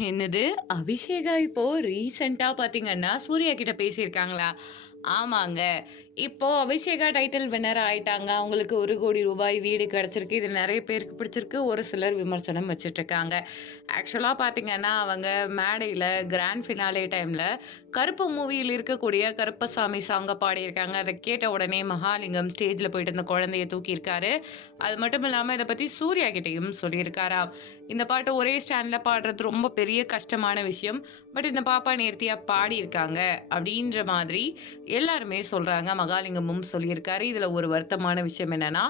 என்னது? அபிஷேகா இப்போ ரீசென்ட்டா பார்த்தீங்கன்னா, சூர்யா கிட்ட பேசியிருக்காங்களா? ஆமாங்க. இப்போ அபிஷேகா டைட்டில் வின்னர் ஆயிட்டாங்க. அவங்களுக்கு ரூ. 1,00,00,000 வீடு கிடைச்சிருக்கு. இது நெறைய பேருக்கு பிடிச்சிருக்கு. ஒரு சிலர் விமர்சனம் வச்சுட்ருக்காங்க. ஆக்சுவலா பார்த்தீங்கன்னா, அவங்க மேடையில கிராண்ட் ஃபினாலே டைம்ல கருப்பு மூவியில் இருக்கக்கூடிய கருப்பசாமி சாங்க பாடியிருக்காங்க. அத கேட்ட உடனே மகாலிங்கம் ஸ்டேஜ்ல போயிட்டு அந்த குழந்தைய தூக்கியிருக்காரு. அது மட்டும் இல்லாம இத பத்தி சூர்யா கிட்டயும் சொல்லியிருக்காராம். இந்த பாட்டு ஒரே ஸ்டாண்ட்ல பாடுறது ரொம்ப பெரிய கஷ்டமான விஷயம். பட் இந்த பாப்பா நேர்த்தியா பாடியிருக்காங்க. அப்படின்ற மாதிரி எல்லாருமே சொல்றாங்க. மகாலிங்கமும் சொல்லியிருக்காரு. இதுல ஒரு வருத்தமான விஷயம் என்னன்னா,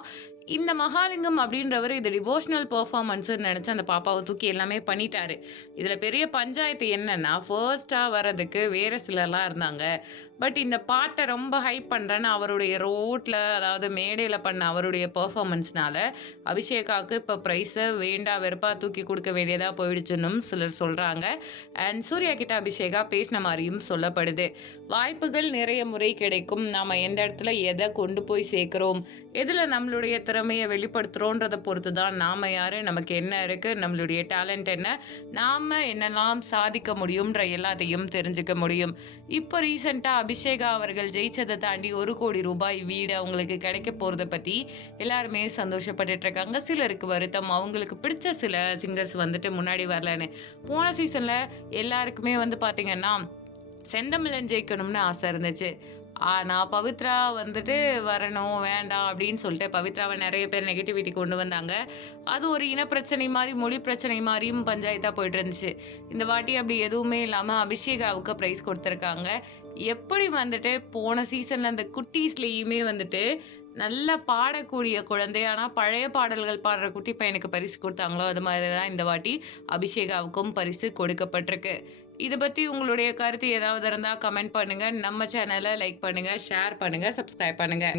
இந்த மகாலிங்கம் அப்படின்றவரு இது டிவோஷனல் பெர்ஃபார்மன்ஸ்ன்னு நெனச்சு அந்த பாப்பாவ தூக்கி எல்லாமே பண்ணிட்டாரு. இதுல பெரிய பஞ்சாயத்து என்னன்னா, ஃபர்ஸ்ட்டா வர்றதுக்கு வேற சிலர்லாம் இருந்தாங்க. பட் இந்த பாட்ட ரொம்ப ஹைப் பண்றேன்னு அவருடைய ரோட்ல அதாவது மேடையில பண்ண அவருடைய பெர்ஃபார்மன்ஸ்னால அபிஷேகாவுக்கு இப்ப பிரைஸ வேண்டா வெறுப்பா தூக்கி குடுக்க வேண்டியதா போயிடுச்சுன்னும் சிலர் சொல்றாங்க. அண்ட் சூர்யா கிட்ட அபிஷேகா பேசின மாரியும் சொல்லப்படுது. வாய்ப்புகள் நிறைய முறை கிடைக்கும். நாம எந்த இடத்துல எத கொண்டு போய் சேர்க்கிறோம், எதுல நம்மளுடைய திறமைய வெளிப்படுத்துறோன்றத பொறுத்து தான் நாம யாரு, நமக்கு என்ன இருக்கு, நம்மளுடைய டேலண்ட் என்ன, நாம என்னெல்லாம் சாதிக்க முடியும்ன்ற எல்லாத்தையும் தெரிஞ்சுக்க முடியும். இப்போ ரீசென்ட்டா அபிஷேகா அவர்கள் ஜெயிச்சத தாண்டி ரூ. 1,00,00,000 வீடு அவங்களுக்கு கிடைக்க போறத பத்தி எல்லாருமே சந்தோஷப்பட்டுட்டு இருக்காங்க. சிலருக்கு வருத்தம். அவங்களுக்கு பிடிச்ச சில சிங்கர்ஸ் வந்துட்டு முன்னாடி வரலன்னு. போன சீசன்ல எல்லாருக்குமே வந்து பார்த்தீங்கன்னா, செந்தமிழன் ஜெயிக்கணும்னு ஆசை இருந்துச்சு. ஆனா, பவித்ரா வந்துட்டு வரணும், வேண்டாம் அப்படின்னு சொல்லிட்டு பவித்ராவ நெறைய பேர் நெகட்டிவிட்டி கொண்டு வந்தாங்க. அது ஒரு இன பிரச்சனை மாரி, மொழி பிரச்சனை மாரியும் பஞ்சாயத்தா போயிட்டு இருந்துச்சு. இந்த வாட்டி அப்படி எதுவுமே இல்லாம அபிஷேகாவுக்கு பிரைஸ் குடுத்துருக்காங்க. எப்படி வந்துட்டு போன சீசன்ல அந்த குட்டீஸ்லயுமே வந்துட்டு நல்லா பாடக்கூடிய குழந்தை, ஆனா பழைய பாடல்கள் பாடுற குட்டி பையனுக்கு பரிசு குடுத்தாங்களோ, அது மாதிரி தான் இந்த வாட்டி அபிஷேகாவுக்கும் பரிசு கொடுக்கப்பட்டிருக்கு. இத பத்தி உங்களுடைய கருத்து ஏதாவது இருந்தா கமெண்ட் பண்ணுங்க. நம்ம சேனல லைக் பண்ணுங்க, ஷேர் பண்ணுங்க, சப்ஸ்கிரைப் பண்ணுங்க.